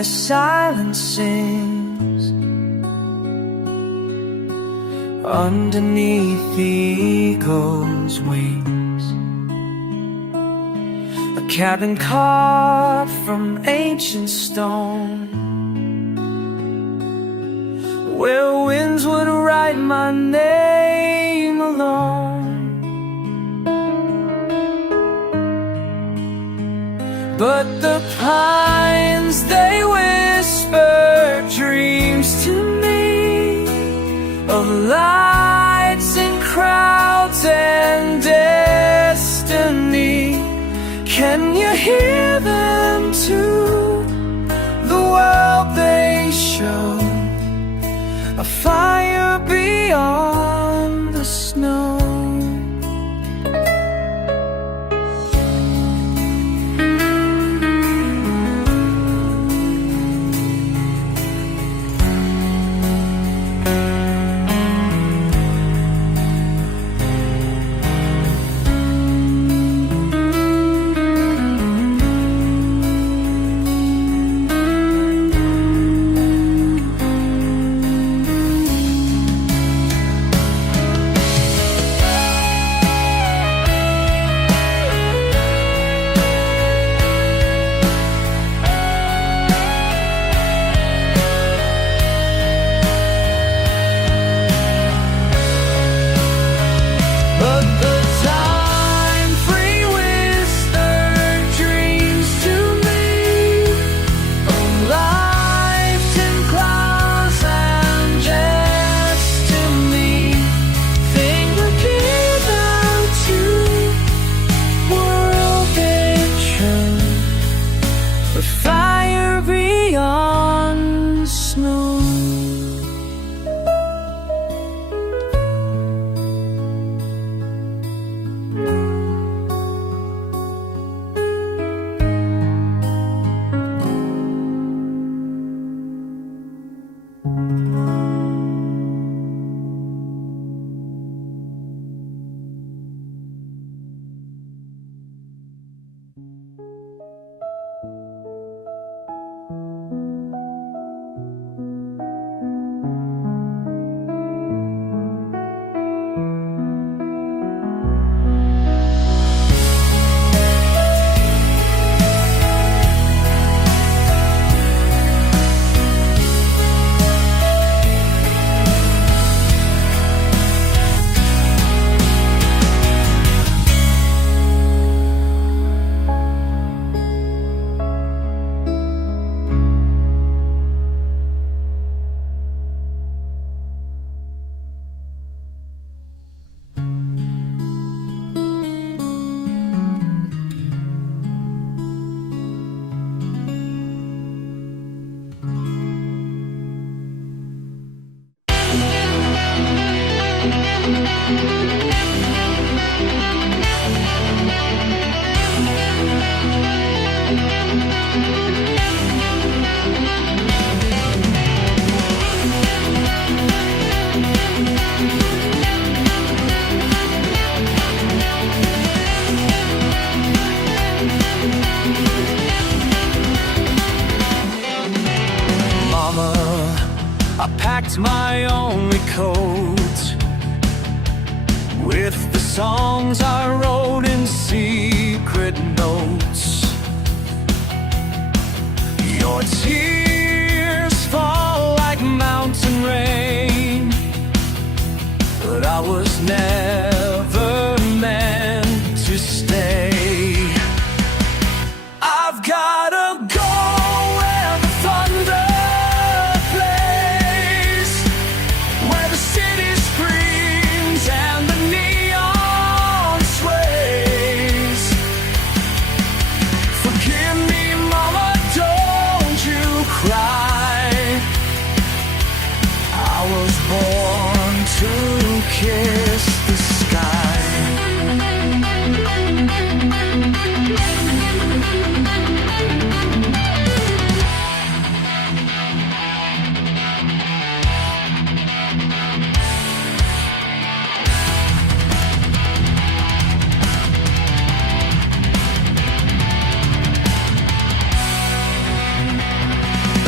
where silence sings underneath the eagle's wings. A cabin carved from ancient stone, where winds would write my name alone. But the pines, they whisper dreams to me of lights and crowds and destiny. Can you hear them too? The world they show, a fire beyond the snow. I packed my only coat with the songs I wrote in secret notes. Your tears fall like mountain rain, but I was never meant to stay. I've gotta go where the thunder plays, where the city screams and the neon sways. Forgive me, mama, don't you cry. I was born to kiss the sky.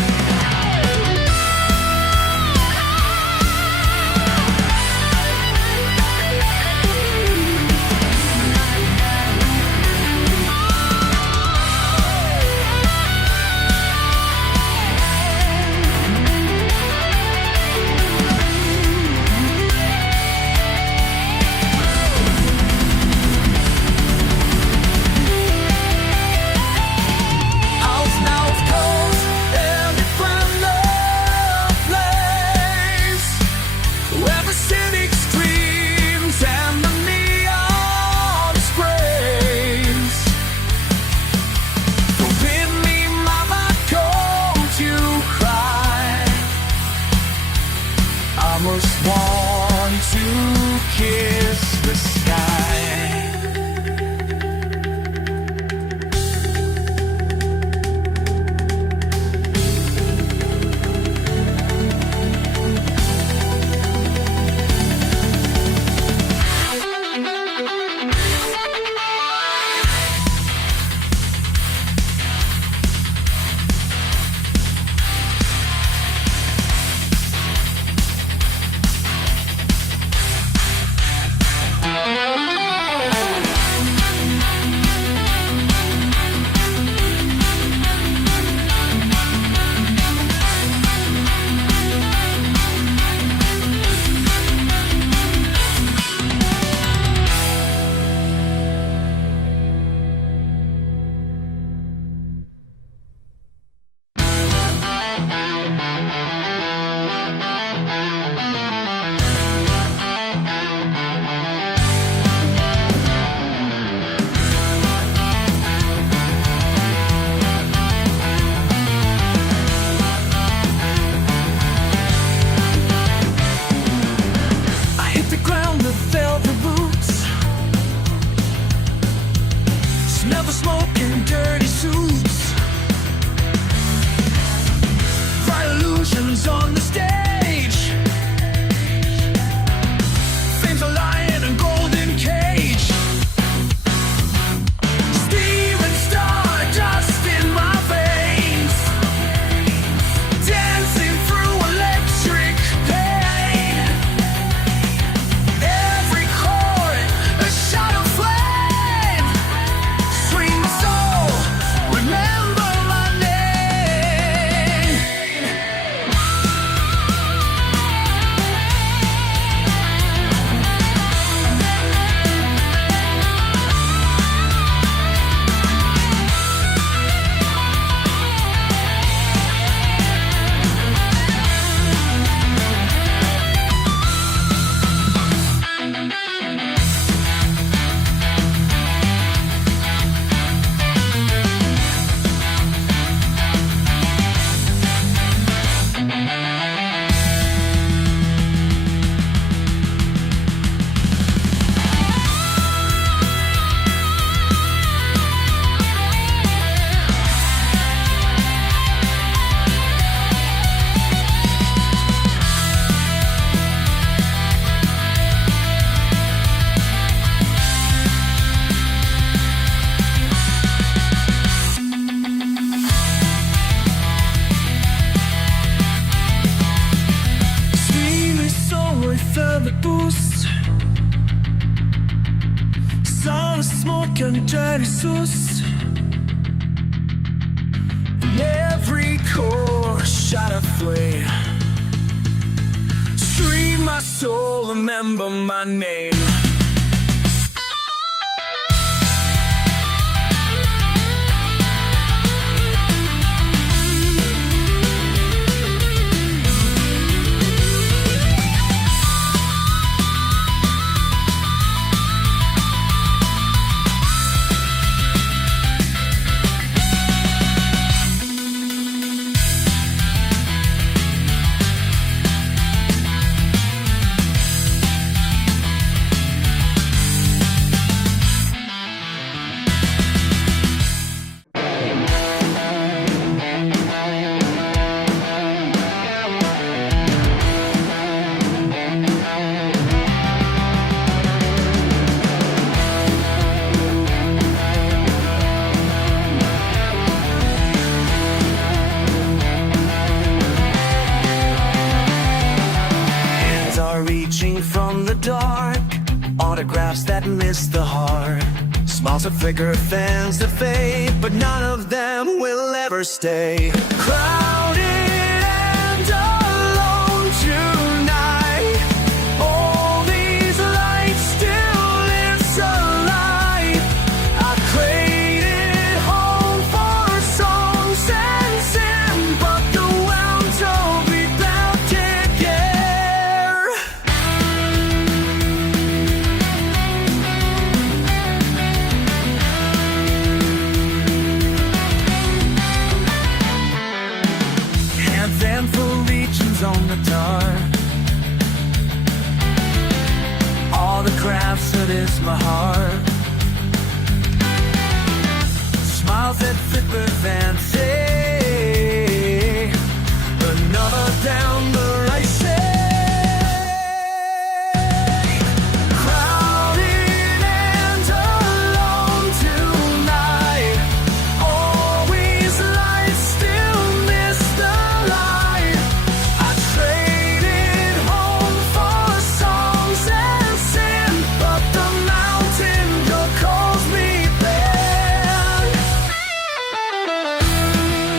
legends on the stage. Fame's a lion and golden cage. Steaming star dust in my veins, dancing through electric pain. Every chord a shot of flame. Swing my soul, remember my name. Smoke and dirty sauce. In every core shot of flame. Stream my soul, remember my name. Reaching from the dark, autographs that miss the heart. Smiles that flicker, fans that fade, but none of them will ever stay. Crowded and alone tonight, all these lights still inside. I traded home for songs and sin, but the wounds will be bound to care. Anthem for legions on the guitar. All the crafts that is my heart. Smiles that fit the fancy. Another down the right side. Crowded and alone tonight. Always lights still miss the light. I traded home for songs and sin, but the mountain calls me back.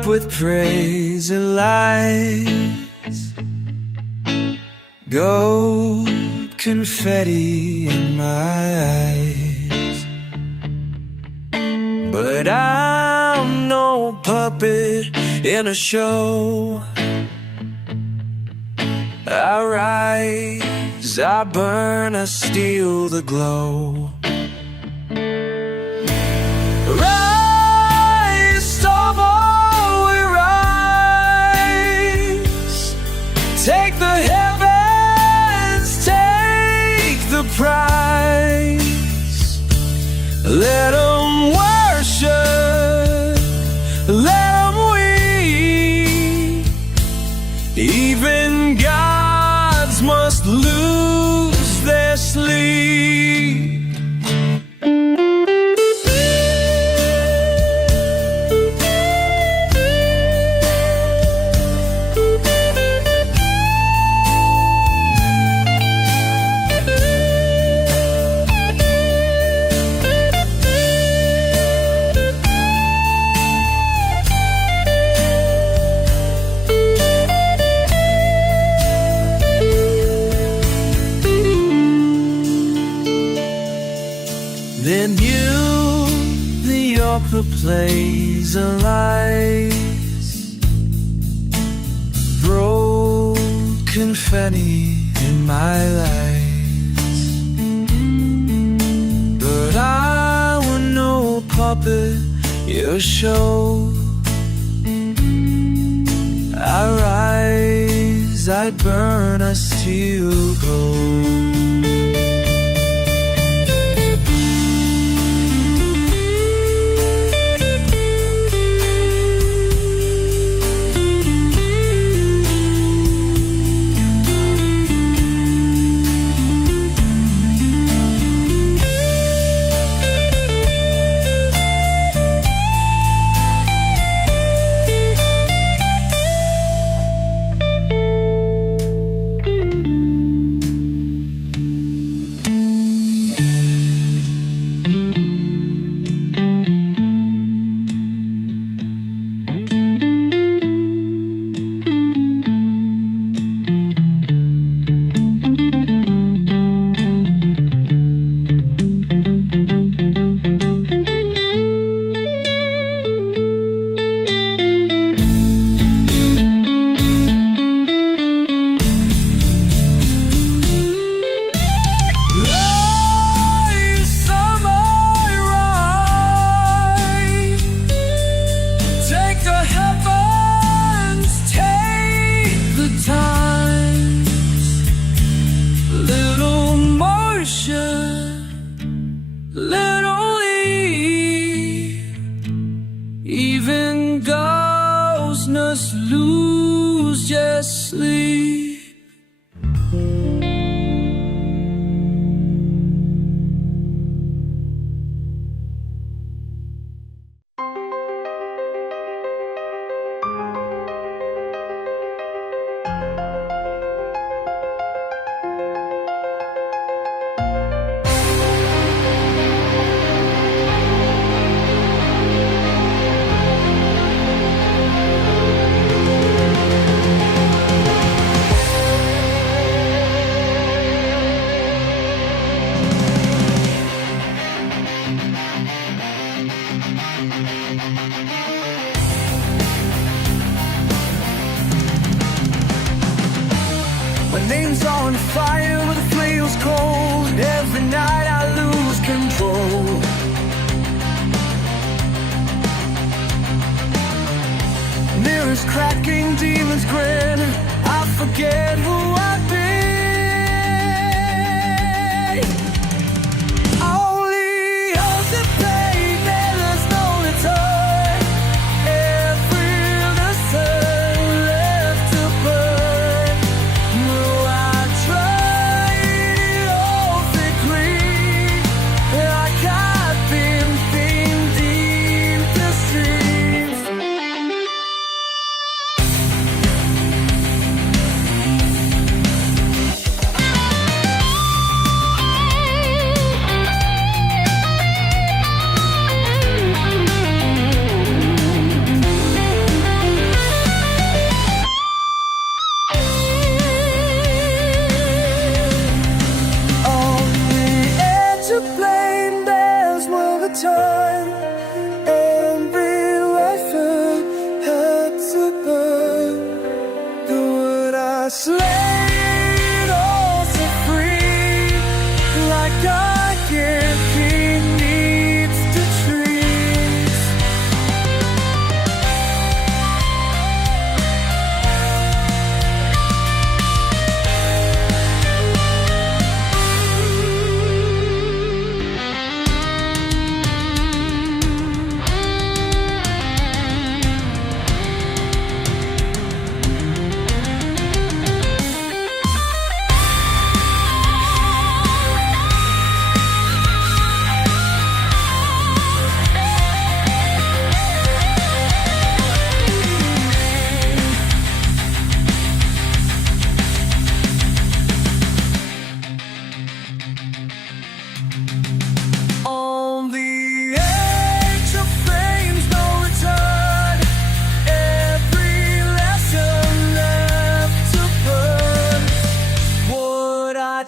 up with praise and lies, gold confetti in my eyes. But I'm no puppet in a show. I rise, I burn, I steal the glow. Rise, stumble, we rise. Take the heavens, take the prize. Let 'em worship, let 'em weep. Even gods must lose their sleep. Then you, the opera plays a lies, roll confetti in my lies. But I will no puppet your show. I rise, I burn, I steal gold. Even ghosts must lose just sleep. My name's on fire with the flames cold. Every night I lose control. Mirrors cracking, demons grin. I forget who I've been. Only hope to play, there's no return. Every lesson left to burn. No, I tried all the green. Like I've been deep the streets.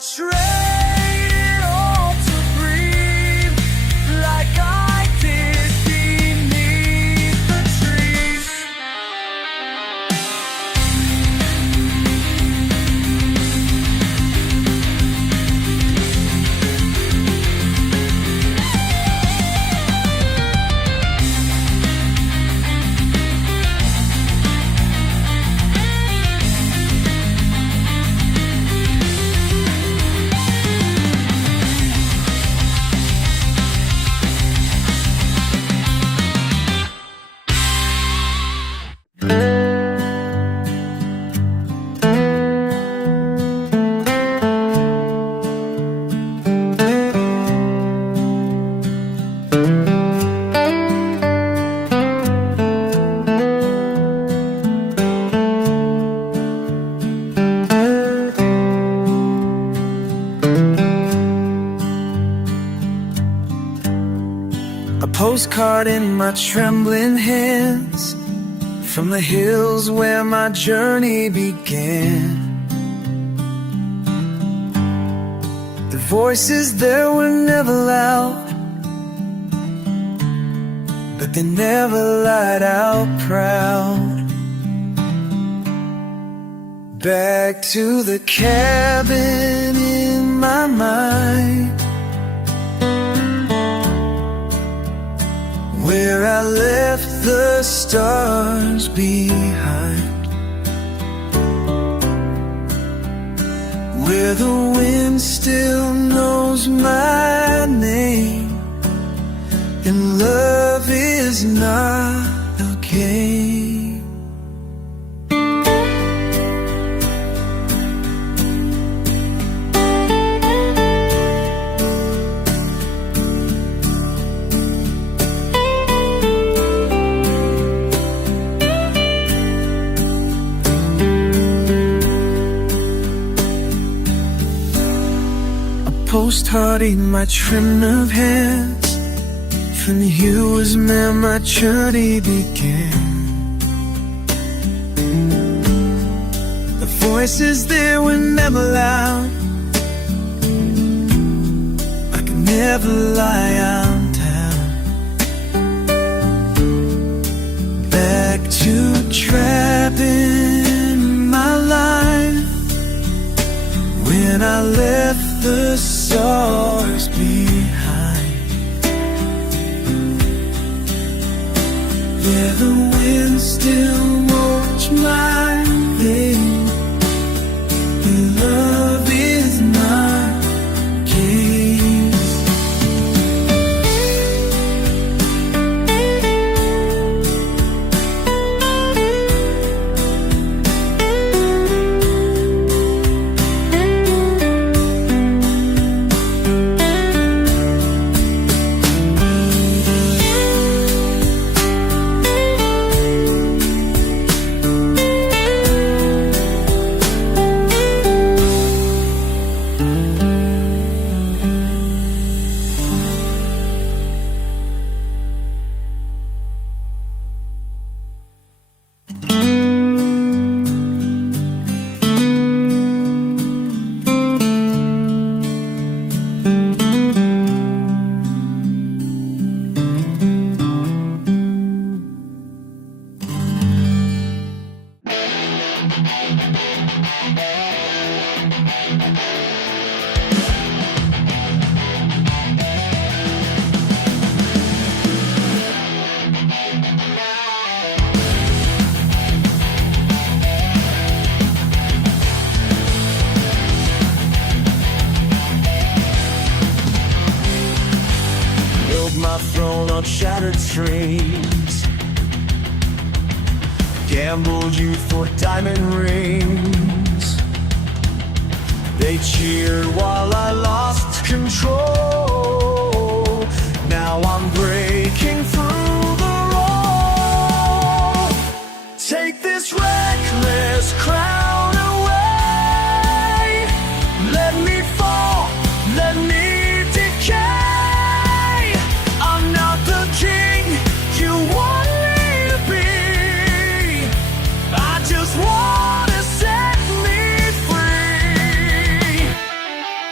trade it all to breathe like I did beneath the trees. A postcard in my trembling hands from the hills where my journey began. The voices there were never loud, but they never lied out proud. Back to the cabin in my mind, where I left the stars behind, where the wind still knows my name, and love is not a game. Postcard in my trimmed hands, from you was where my journey began. The voices there were never loud, I could never lie on down. Back to trapping my life, when I left the stars behind, where the wind still knows my name, and love is not games. My throne on shattered dreams, gambled youth for diamond rings. They cheered while I lost control. Now I'm breaking through the roll. Take this reckless crown away. Let me fall, let me decay.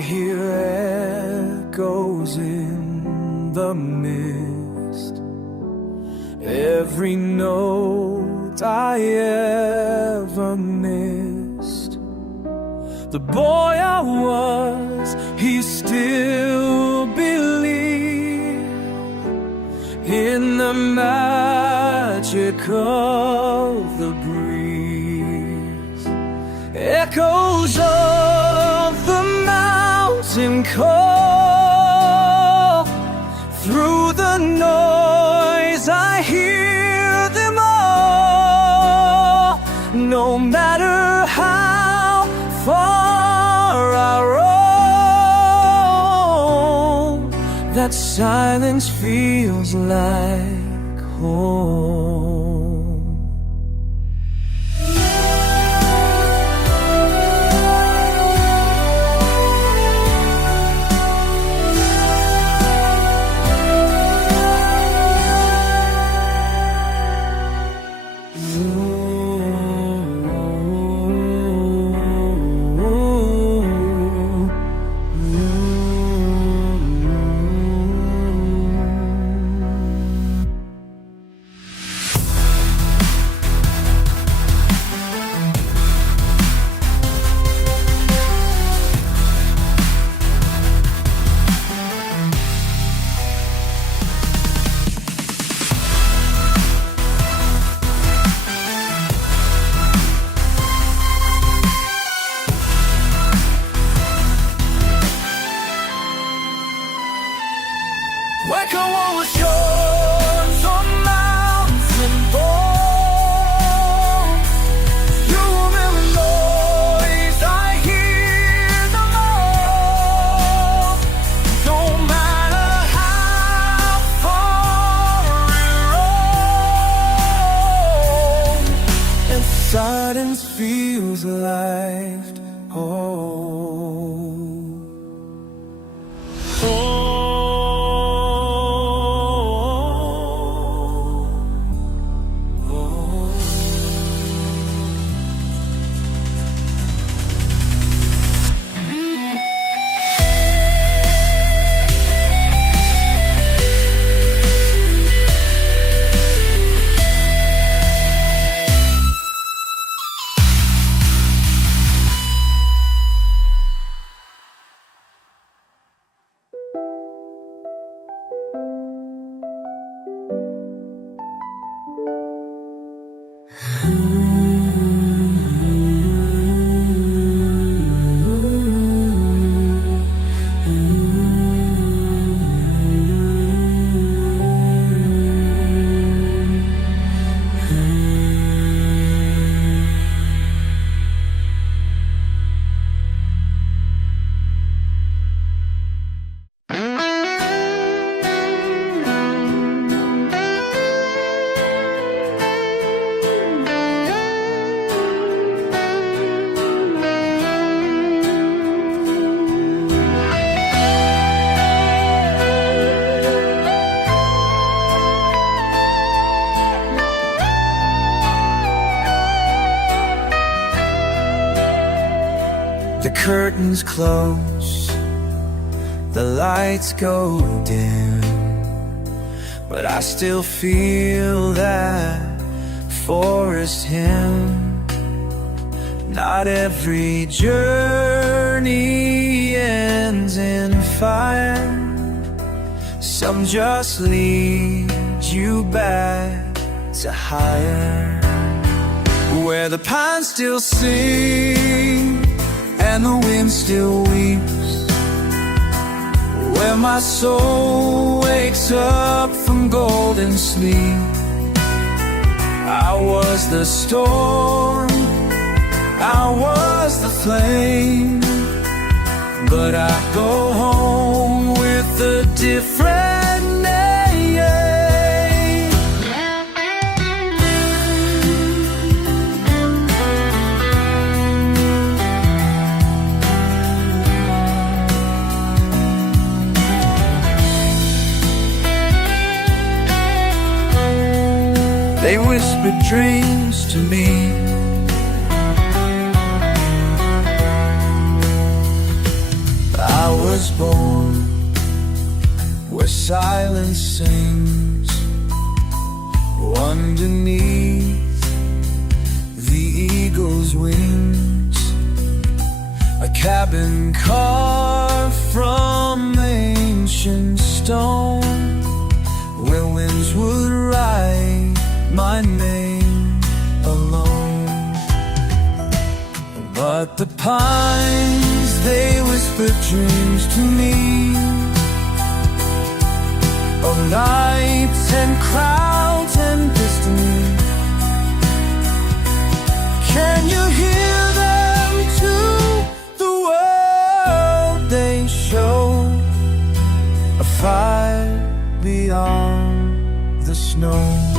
hear echoes in the mist. Every note I ever missed. The boy I was, he still believed in the magic of the breeze. Echoes of the mountain call. Through the noise I hear them all. No matter how far I roam, that silence feels like home. Echo on the shores of mountain born. Through the noise I hear them all. No matter how far we roam, and silence feels like home. The curtains close, the lights go dim, but I still feel that forest hymn. Not every journey ends in fire. Some just lead you back to higher, where the pines still sing and the wind still weeps, where my soul wakes up from golden sleep. I was the storm, I was the flame, but I go home with a different name. They whispered dreams to me, I was born, where silence sings underneath the eagle's wings. A cabin carved from ancient stone, where winds would write my name alone. But the pines, they whispered dreams to me of nights and crowds and destiny. Can you hear them too? The world they show, a fire beyond the snow.